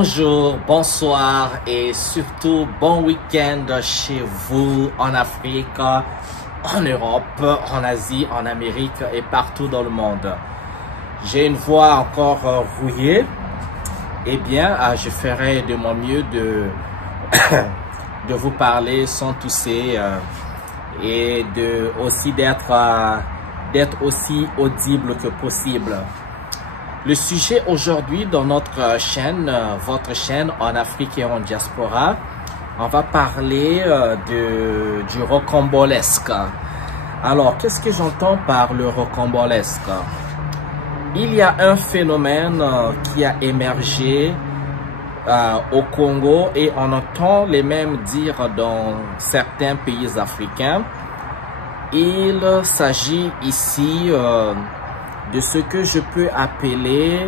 Bonjour, bonsoir et surtout bon week-end chez vous en Afrique, en Europe, en Asie, en Amérique et partout dans le monde. J'ai une voix encore rouillée. Eh bien, je ferai de mon mieux de vous parler sans tousser et aussi d'être aussi audible que possible. Le sujet aujourd'hui dans notre chaîne, votre chaîne en Afrique et en diaspora, on va parler du rocambolesque. Alors, qu'est-ce que j'entends par le rocambolesque? Il y a un phénomène qui a émergé au Congo et on entend les mêmes dire dans certains pays africains. Il s'agit ici de ce que je peux appeler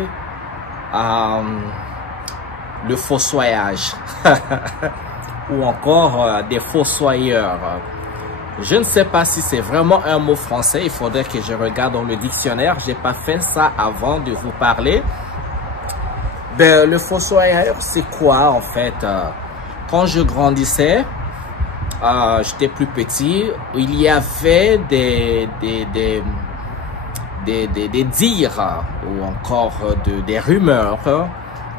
le fossoyage ou encore des fossoyeurs. Je ne sais pas si c'est vraiment un mot français, il faudrait que je regarde dans le dictionnaire. J'ai pas fait ça avant de vous parler. Ben, le fossoyeur, c'est quoi en fait? Quand je grandissais, j'étais plus petit, il y avait des dires ou encore des rumeurs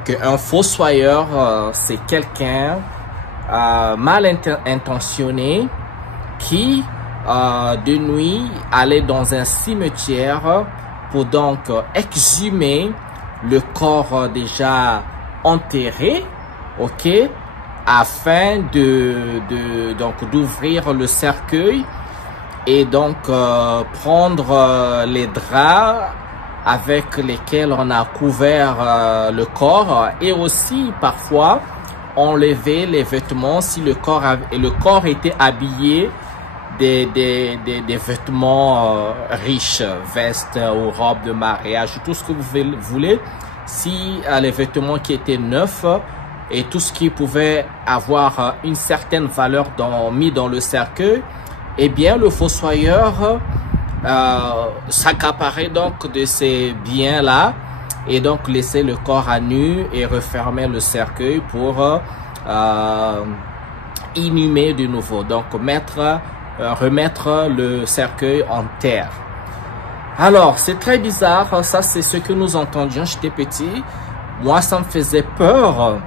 qu'un fossoyeur c'est quelqu'un mal intentionné qui de nuit allait dans un cimetière pour donc exhumer le corps déjà enterré, ok, afin donc d'ouvrir le cercueil et donc prendre les draps avec lesquels on a couvert le corps et aussi parfois enlever les vêtements si le corps était habillé des vêtements riches, vestes ou robes de mariage, tout ce que vous voulez, si les vêtements qui étaient neufs et tout ce qui pouvait avoir une certaine valeur mis dans le cercueil, eh bien, le fossoyeur s'accaparait donc de ces biens-là et donc laisser le corps à nu et refermer le cercueil pour inhumer de nouveau. Donc, remettre le cercueil en terre. Alors, c'est très bizarre. Ça, c'est ce que nous entendions. J'étais petit. Moi, ça me faisait peur.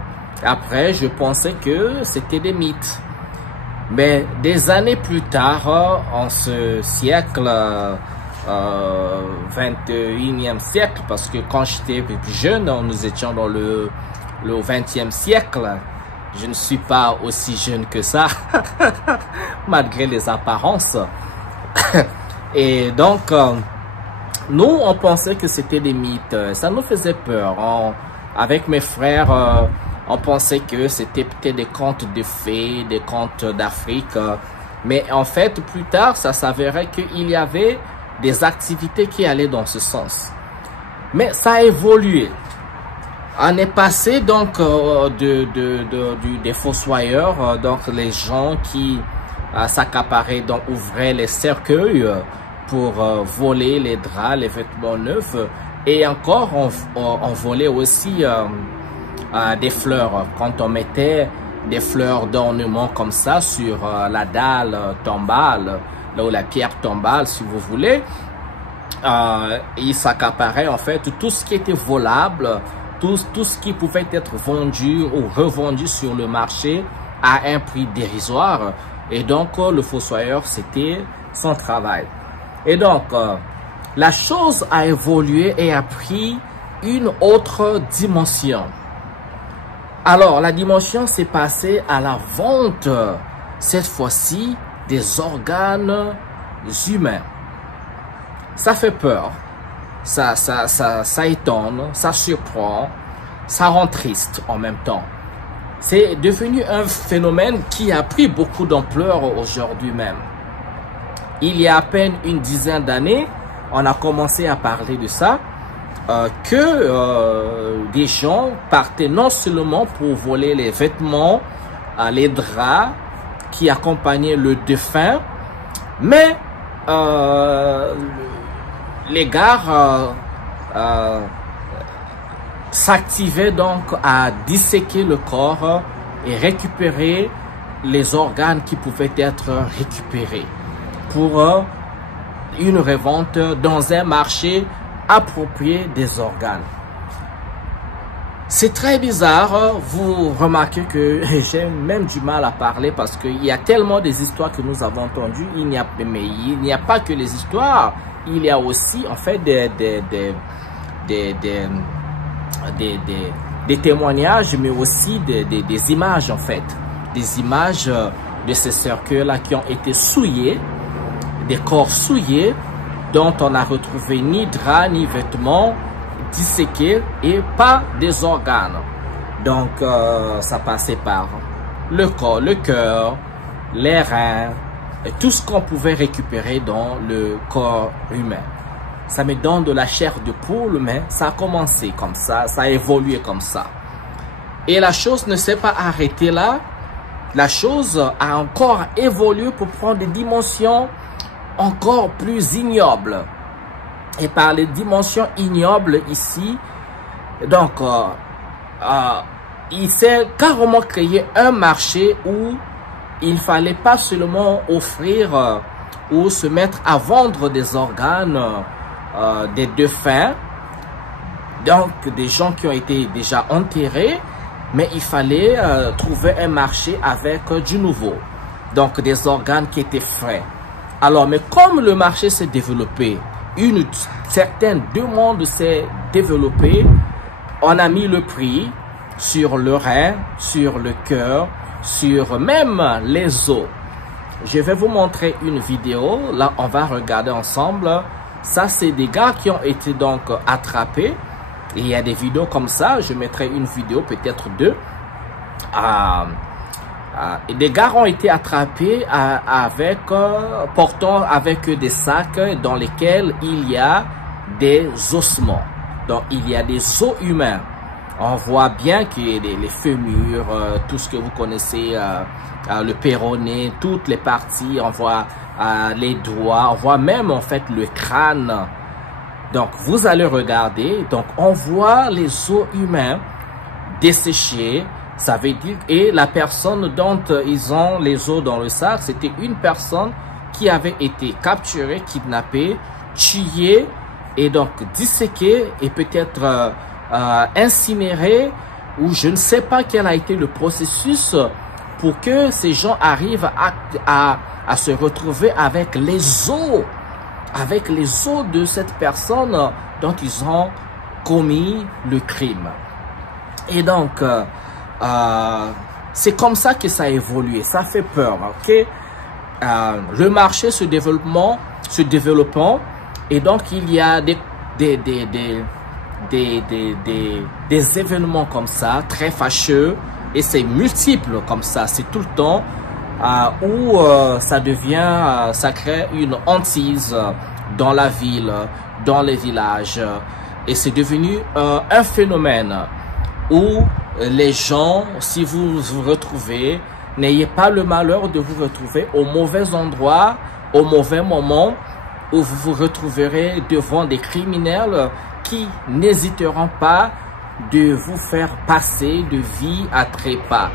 Après, je pensais que c'était des mythes. Mais des années plus tard, en ce siècle, 21e siècle, parce que quand j'étais plus jeune, nous étions dans le 20e siècle. Je ne suis pas aussi jeune que ça, malgré les apparences. Et donc, nous, on pensait que c'était des mythes. Ça nous faisait peur. Avec mes frères, on pensait que c'était peut-être des contes de fées, des contes d'Afrique. Mais en fait, plus tard, ça s'avérait qu'il y avait des activités qui allaient dans ce sens. Mais ça a évolué. On est passé donc des fossoyeurs, donc les gens qui s'accaparaient, donc ouvraient les cercueils pour voler les draps, les vêtements neufs. Et encore, on volait aussi des fleurs. Quand on mettait des fleurs d'ornement comme ça sur la dalle tombale, là où la pierre tombale, si vous voulez, il s'accaparait en fait tout ce qui était volable, tout ce qui pouvait être vendu ou revendu sur le marché à un prix dérisoire. Et donc, le fossoyeur, c'était son travail. Et donc, la chose a évolué et a pris une autre dimension. Alors, la dimension s'est passée à la vente, cette fois-ci, des organes humains. Ça fait peur. Ça étonne, ça surprend, ça rend triste en même temps. C'est devenu un phénomène qui a pris beaucoup d'ampleur aujourd'hui même. Il y a à peine une dizaine d'années, on a commencé à parler de ça, des gens partaient non seulement pour voler les vêtements, les draps qui accompagnaient le défunt, mais les gars s'activait donc à disséquer le corps et récupérer les organes qui pouvaient être récupérés pour une revente dans un marché approprié des organes. C'est très bizarre, vous remarquez que j'ai même du mal à parler parce qu'il y a tellement des histoires que nous avons entendues. Il n'y a pas que les histoires, il y a aussi en fait des témoignages, mais aussi des images en fait. Des images de ces cercueils-là qui ont été souillés, des corps souillés dont on n'a retrouvé ni drap ni vêtements, disséqués et pas des organes. Donc ça passait par le corps, le cœur, les reins, et tout ce qu'on pouvait récupérer dans le corps humain. Ça me donne de la chair de poule, mais ça a commencé comme ça a évolué comme ça. Et la chose ne s'est pas arrêtée là. La chose a encore évolué pour prendre des dimensions encore plus ignobles. Et par les dimensions ignobles ici, donc il s'est carrément créé un marché où il fallait pas seulement offrir ou se mettre à vendre des organes des défunts, donc des gens qui ont été déjà enterrés, mais il fallait trouver un marché avec du nouveau, donc des organes qui étaient frais. Alors, mais comme le marché s'est développé, une certaine demande s'est développée, on a mis le prix sur le rein, sur le cœur, sur même les os. Je vais vous montrer une vidéo, là on va regarder ensemble. Ça c'est des gars qui ont été donc attrapés. Et il y a des vidéos comme ça, je mettrai une vidéo, peut-être deux. Et des gars ont été attrapés portant avec des sacs dans lesquels il y a des ossements. Donc il y a des os humains. On voit bien qu'il y a les fémurs, tout ce que vous connaissez, le péroné, toutes les parties. On voit les doigts, on voit même en fait le crâne. Donc vous allez regarder, donc on voit les os humains desséchés. Ça veut dire, et la personne dont ils ont les os dans le sac, c'était une personne qui avait été capturée, kidnappée, tuée et donc disséquée et peut-être incinérée, ou je ne sais pas quel a été le processus pour que ces gens arrivent à se retrouver avec les os de cette personne dont ils ont commis le crime. Et donc c'est comme ça que ça a évolué. Ça fait peur, ok? Le marché se développant, et donc il y a des événements comme ça, très fâcheux, et c'est multiple comme ça, c'est tout le temps, où ça crée une hantise dans la ville, dans les villages, et c'est devenu un phénomène où les gens, si vous vous retrouvez, n'ayez pas le malheur de vous retrouver au mauvais endroit, au mauvais moment, où vous vous retrouverez devant des criminels qui n'hésiteront pas de vous faire passer de vie à trépas.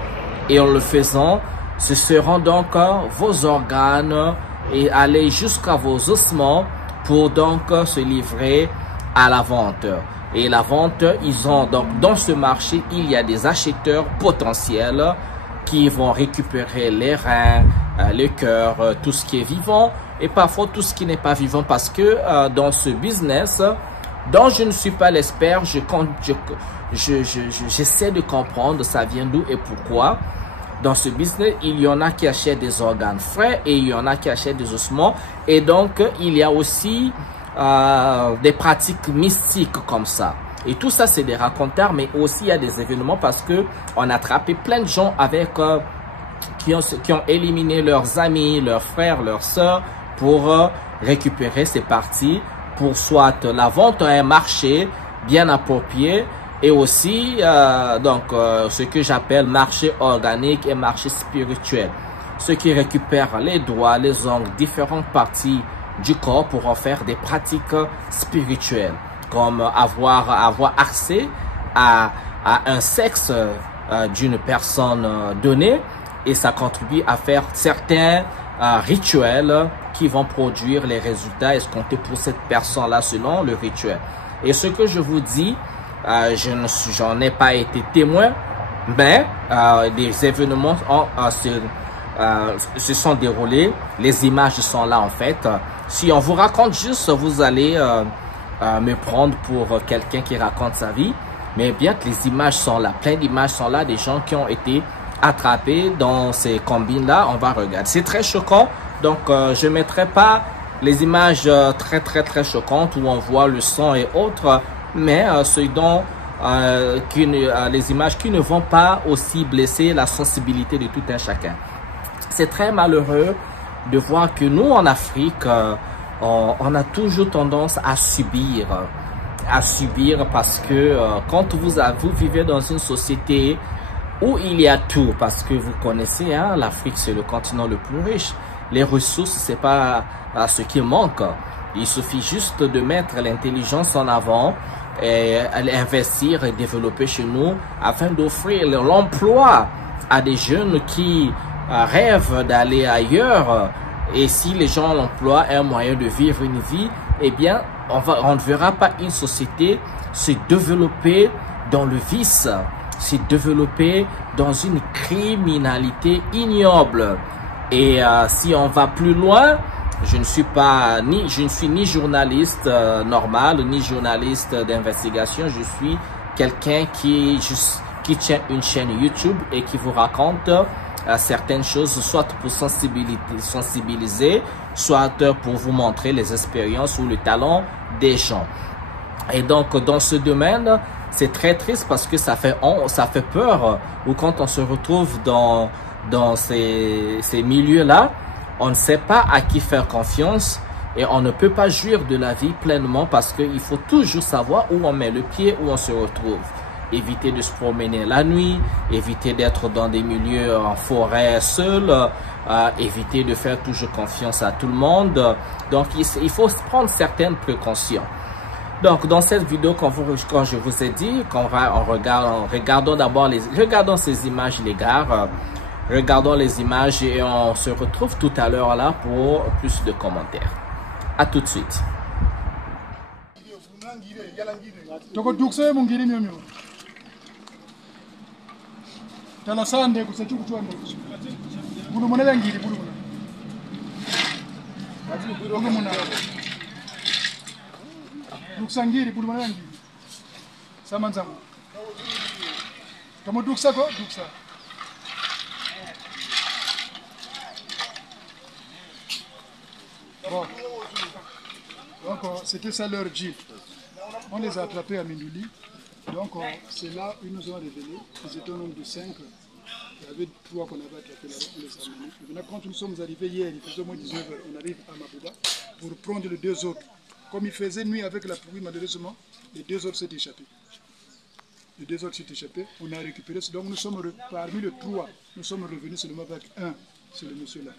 Et en le faisant, ce seront donc vos organes et aller jusqu'à vos ossements pour donc se livrer à la vente. Et la vente, ils ont donc dans ce marché, il y a des acheteurs potentiels qui vont récupérer les reins, le cœur, tout ce qui est vivant et parfois tout ce qui n'est pas vivant, parce que dans ce business, dont je ne suis pas l'expert, j'essaie de comprendre ça vient d'où et pourquoi. Dans ce business, il y en a qui achètent des organes frais et il y en a qui achètent des ossements. Et donc, il y a aussi des pratiques mystiques comme ça. Et tout ça, c'est des racontars, mais aussi il y a des événements parce que on a attrapé plein de gens avec qui ont éliminé leurs amis, leurs frères, leurs sœurs pour récupérer ces parties pour soit la vente à un marché bien approprié et aussi ce que j'appelle marché organique et marché spirituel. Ceux qui récupèrent les doigts, les ongles, différentes parties du corps pour en faire des pratiques spirituelles, comme avoir accès à un sexe d'une personne donnée, et ça contribue à faire certains rituels qui vont produire les résultats escomptés pour cette personne-là selon le rituel. Et ce que je vous dis, j'en ai pas été témoin, mais des événements se sont déroulés, les images sont là en fait. Si on vous raconte juste, vous allez me prendre pour quelqu'un qui raconte sa vie, mais bien que les images sont là, plein d'images sont là, des gens qui ont été attrapés dans ces combines-là, on va regarder. C'est très choquant, donc je ne mettrai pas les images très choquantes où on voit le sang et autres, mais les images qui ne vont pas aussi blesser la sensibilité de tout un chacun. C'est très malheureux de voir que nous, en Afrique, on a toujours tendance à subir parce que quand vous vivez dans une société où il y a tout, parce que vous connaissez, hein, l'Afrique, c'est le continent le plus riche. Les ressources, c'est pas ce qui manque. Il suffit juste de mettre l'intelligence en avant et investir et développer chez nous afin d'offrir l'emploi à des jeunes qui rêvent d'aller ailleurs. Et si les gens l'emploient un moyen de vivre une vie, eh bien, on ne verra pas une société se développer dans le vice, se développer dans une criminalité ignoble. Et si on va plus loin, je ne suis ni journaliste normal, ni journaliste d'investigation. Je suis quelqu'un qui tient une chaîne YouTube et qui vous raconte certaines choses, soit pour sensibiliser, soit pour vous montrer les expériences ou le talent des gens. Et donc, dans ce domaine, c'est très triste parce que ça fait peur, ou quand on se retrouve dans ces milieux-là, on ne sait pas à qui faire confiance et on ne peut pas jouir de la vie pleinement parce qu'il faut toujours savoir où on met le pied, où on se retrouve. Éviter de se promener la nuit, éviter d'être dans des milieux en forêt seul, éviter de faire toujours confiance à tout le monde. Donc, il faut prendre certaines précautions. Donc, dans cette vidéo, quand je vous ai dit, regardons d'abord regardons ces images, les gars. Regardons les images et on se retrouve tout à l'heure là pour plus de commentaires. À tout de suite. Bon. Donc c'était ça leur deal. On les a attrapés à Mindouli. Donc c'est là où ils nous ont révélé. Ils étaient au nombre de 5. Il y avait 3 qu'on avait attrapés là-bas. On les a amenés. Maintenant, quand nous sommes arrivés hier, il faisait au moins 19 h, on arrive à Mabouda pour prendre les 2 autres. Comme il faisait nuit avec la pluie, malheureusement, les 2 autres s'est échappés. Les 2 autres s'est échappés. On a récupéré. Donc nous sommes parmi les 3. Nous sommes revenus seulement avec 1. C'est le monsieur-là.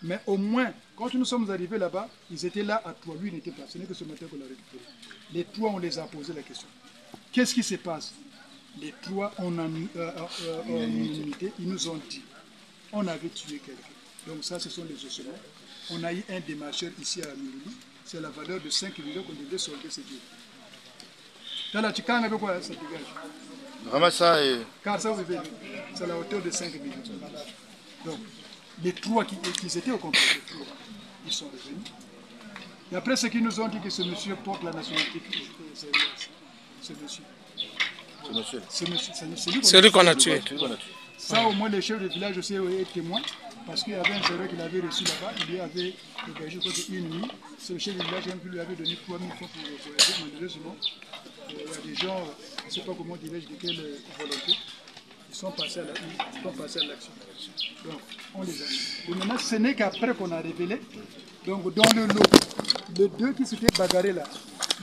Mais au moins, quand nous sommes arrivés là-bas, ils étaient là à 3. Lui, il n'était pas. Ce n'est que ce matin qu'on l'a récupéré. Les 3, on les a posé la question. Qu'est-ce qui se passe? Les 3, en unité, ils nous ont dit, on avait tué quelqu'un. Donc ça, ce sont les ossements. On a eu un démarcheur ici à Mindouli. C'est la valeur de 5 millions qu'on devait solder ce Dieu. Dans la Tchikanga, avec quoi ça dégage? Vraiment ça est... Car ça, c'est la hauteur de 5 millions. Donc, les 3 qui étaient au complet, les 3, ils sont revenus. Et après, ce qu'ils nous ont dit que ce monsieur porte la nationalité zéroise. Ce monsieur. C'est lui qu'on a tué. Ça, au moins, les chefs de village aussi est témoin. Parce qu'il y avait un zéro qu'il avait reçu là-bas. Il lui avait hébergé une nuit. C'est le chef de village qui lui avait donné 3000 francs pour voyager. Malheureusement, il y a des gens, je ne sais pas comment dirais-je, de quelle volonté. Ils sont passés à l'action. Donc, on les a mis. Et maintenant, ce n'est qu'après qu'on a révélé. Donc, dans le lot, les 2 qui s'étaient bagarrés là,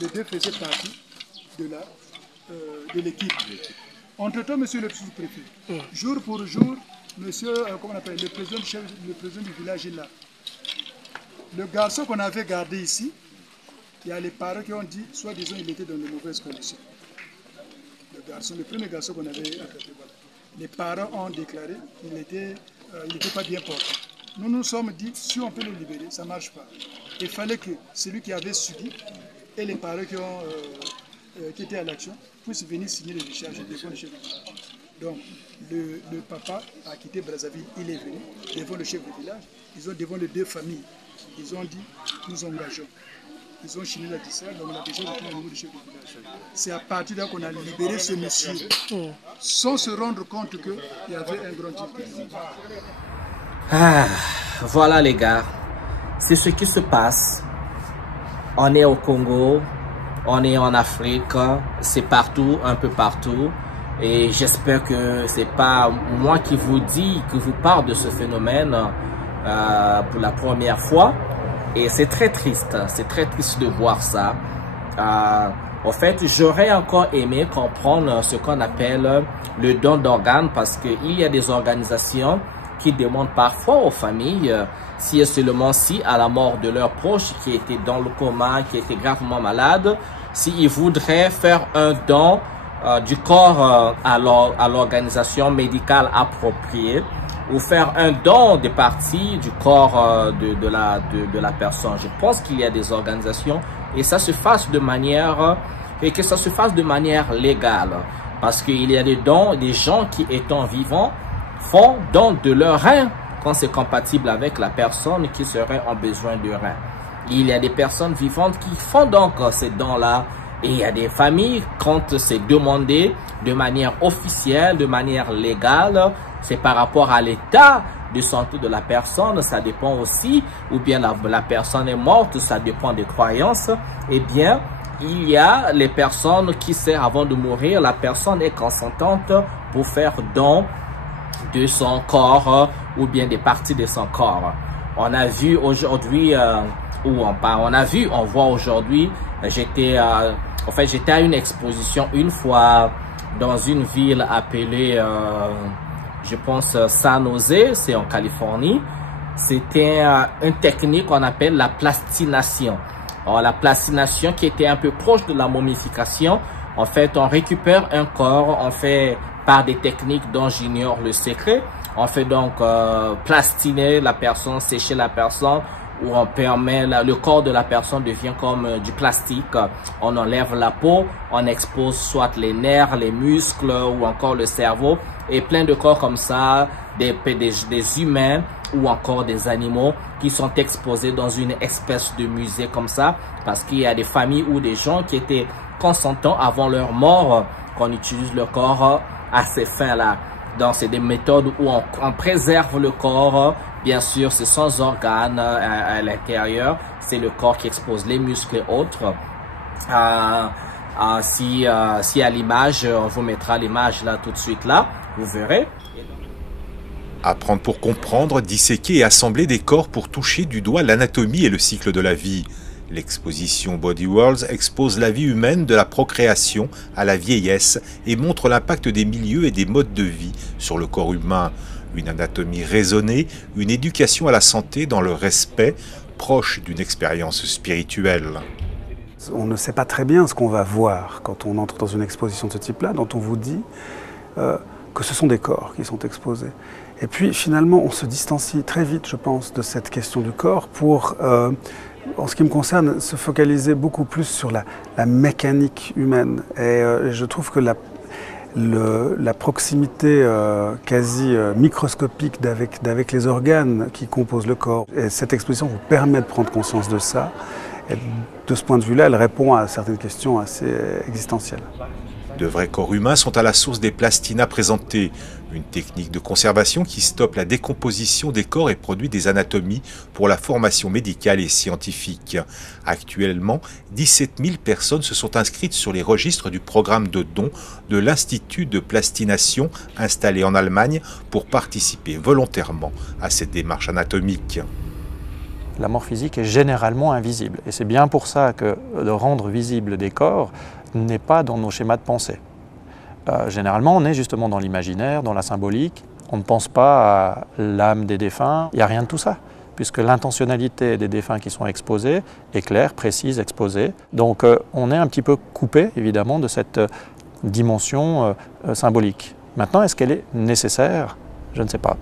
les 2 faisaient partie de l'équipe. Entre-temps, monsieur le sous-préfet, jour pour jour, monsieur, comment on appelle, le président du village est là. Le garçon qu'on avait gardé ici, il y a les parents qui ont dit, soi-disant, il était dans de mauvaises conditions. garçon, le premier garçon qu'on avait attrapé, voilà. Les parents ont déclaré qu'il n'était pas bien porté. Nous nous sommes dit, si on peut le libérer, ça ne marche pas. Il fallait que celui qui avait subi et les parents qui étaient à l'action puissent venir signer les décharges devant le chef de village. Donc, le papa a quitté Brazzaville, il est venu devant le chef de village. Ils ont devant les deux familles. Ils ont dit, nous engageons. Ils ont chiminé la décharge, donc on a déjà été au niveau du chef de village. C'est à partir de là qu'on a libéré ce monsieur, sans se rendre compte qu'il y avait un grand type. Voilà les gars, c'est ce qui se passe. On est au Congo, on est en Afrique, c'est partout, un peu partout. Et j'espère que c'est pas moi qui vous parle de ce phénomène pour la première fois. Et c'est très triste de voir ça. En fait, j'aurais encore aimé comprendre ce qu'on appelle le don d'organes, parce qu'il y a des organisations qui demandent parfois aux familles, si et seulement si à la mort de leurs proches qui étaient dans le coma, qui étaient gravement malades, s'ils voudraient faire un don du corps à l'organisation médicale appropriée, ou faire un don des parties du corps de la personne. Je pense qu'il y a des organisations et ça se fasse de manière légale, parce qu'il y a des gens qui étant vivants font don de leur rein quand c'est compatible avec la personne qui serait en besoin de rein. Il y a des personnes vivantes qui font donc ces dons-là. Et il y a des familles, quand c'est demandé de manière officielle, de manière légale, c'est par rapport à l'état de santé de la personne, ça dépend aussi, ou bien la personne est morte, ça dépend des croyances. Eh bien, il y a les personnes qui savent avant de mourir, la personne est consentante pour faire don de son corps ou bien des parties de son corps. On a vu aujourd'hui, on voit aujourd'hui, j'étais à une exposition une fois dans une ville appelée, je pense, San Jose, c'est en Californie. C'était une technique qu'on appelle la plastination. Alors, la plastination qui était un peu proche de la momification. En fait, on récupère un corps, on fait par des techniques dont j'ignore le secret. On fait donc plastiner la personne, sécher la personne, où on permet, le corps de la personne devient comme du plastique. On enlève la peau, on expose soit les nerfs, les muscles ou encore le cerveau, et plein de corps comme ça, des humains ou encore des animaux qui sont exposés dans une espèce de musée comme ça, parce qu'il y a des familles ou des gens qui étaient consentants avant leur mort qu'on utilise le corps à ces fins-là. Donc, c'est des méthodes où on préserve le corps. Bien sûr, c'est sans organes à l'intérieur. C'est le corps qui expose les muscles et autres. Si à l'image, on vous mettra l'image là tout de suite là, vous verrez. Apprendre pour comprendre, disséquer et assembler des corps pour toucher du doigt l'anatomie et le cycle de la vie. L'exposition Body Worlds expose la vie humaine de la procréation à la vieillesse et montre l'impact des milieux et des modes de vie sur le corps humain. Une anatomie raisonnée, une éducation à la santé dans le respect, proche d'une expérience spirituelle. On ne sait pas très bien ce qu'on va voir quand on entre dans une exposition de ce type-là, dont on vous dit que ce sont des corps qui sont exposés. Et puis finalement, on se distancie très vite, je pense, de cette question du corps pour... en ce qui me concerne, se focaliser beaucoup plus sur la mécanique humaine. Et je trouve que la proximité quasi microscopique d'avec les organes qui composent le corps, et cette exposition vous permet de prendre conscience de ça. Et de ce point de vue-là, elle répond à certaines questions assez existentielles. De vrais corps humains sont à la source des plastinas présentées, une technique de conservation qui stoppe la décomposition des corps et produit des anatomies pour la formation médicale et scientifique. Actuellement, 17 000 personnes se sont inscrites sur les registres du programme de dons de l'Institut de plastination installé en Allemagne pour participer volontairement à cette démarche anatomique. La mort physique est généralement invisible et c'est bien pour ça que de rendre visible des corps n'est pas dans nos schémas de pensée. Généralement, on est justement dans l'imaginaire, dans la symbolique. On ne pense pas à l'âme des défunts. Il n'y a rien de tout ça, puisque l'intentionnalité des défunts qui sont exposés est claire, précise, exposée. Donc on est un petit peu coupé, évidemment, de cette dimension symbolique. Maintenant, est-ce qu'elle est nécessaire? Je ne sais pas.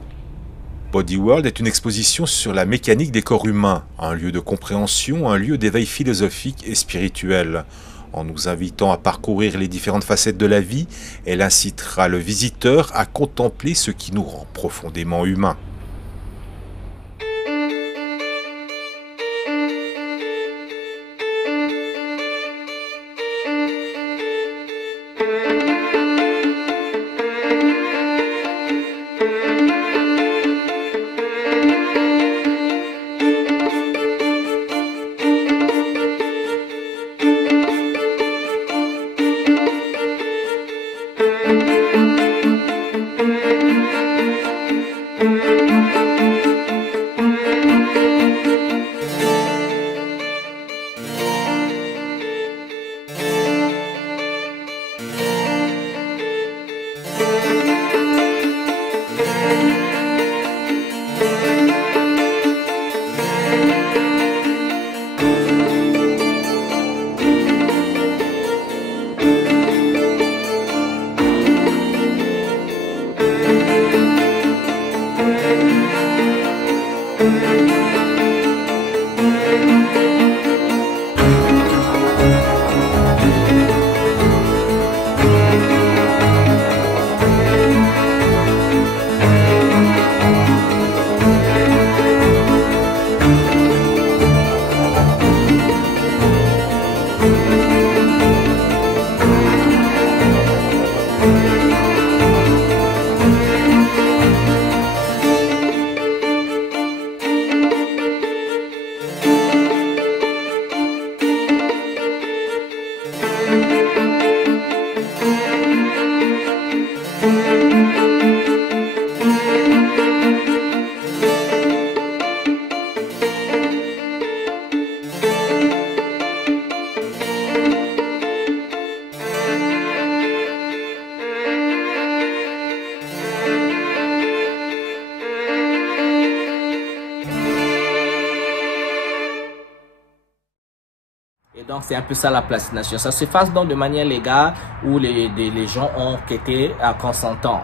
Body World est une exposition sur la mécanique des corps humains, un lieu de compréhension, un lieu d'éveil philosophique et spirituel. En nous invitant à parcourir les différentes facettes de la vie, elle incitera le visiteur à contempler ce qui nous rend profondément humains. Donc c'est un peu ça la plastination. Ça se passe donc de manière légale où les gens ont été consentants.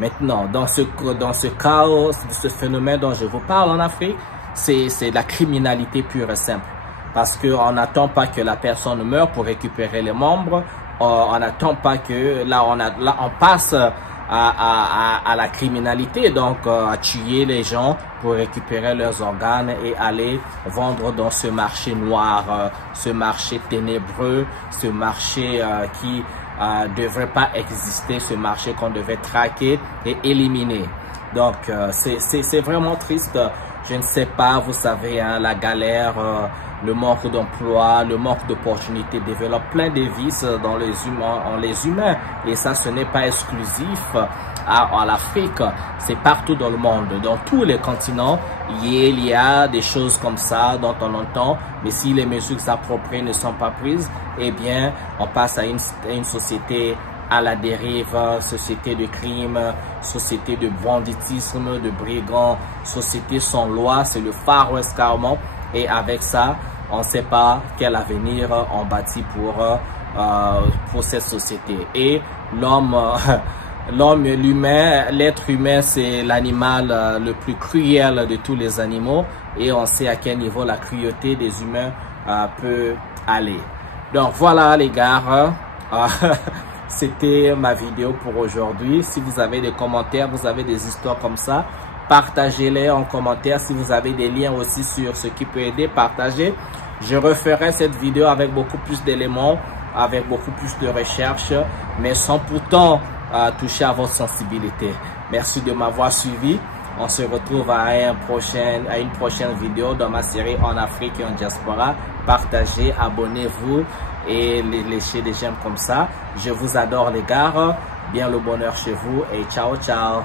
Maintenant, dans ce chaos, ce phénomène dont je vous parle en Afrique, c'est la criminalité pure et simple. Parce qu'on n'attend pas que la personne meure pour récupérer les membres. On n'attend pas que là on passe à la criminalité, donc à tuer les gens pour récupérer leurs organes et aller vendre dans ce marché noir, ce marché ténébreux, ce marché qui devrait pas exister, ce marché qu'on devait traquer et éliminer. Donc c'est vraiment triste. Je ne sais pas, vous savez, hein, la galère, le manque d'emploi, le manque d'opportunités développe plein de vices dans les humains. Et ça, ce n'est pas exclusif à l'Afrique, c'est partout dans le monde. Dans tous les continents, il y a des choses comme ça dont on entend. Mais si les mesures appropriées ne sont pas prises, eh bien, on passe à une société à la dérive, société de crime, société de banditisme, de brigands, société sans loi, c'est le Far West carrément. Et avec ça, on ne sait pas quel avenir on bâtit pour cette société. Et l'être humain, c'est l'animal le plus cruel de tous les animaux. Et on sait à quel niveau la cruauté des humains peut aller. Donc voilà les gars. C'était ma vidéo pour aujourd'hui. Si vous avez des commentaires, vous avez des histoires comme ça, partagez-les en commentaire. Si vous avez des liens aussi sur ce qui peut aider, partagez. Je referai cette vidéo avec beaucoup plus d'éléments, avec beaucoup plus de recherches, mais sans pourtant toucher à votre sensibilité. Merci de m'avoir suivi. On se retrouve à une prochaine vidéo dans ma série En Afrique et en diaspora. Partagez, abonnez-vous et laissez des j'aime comme ça. Je vous adore les gars. Bien le bonheur chez vous et ciao ciao.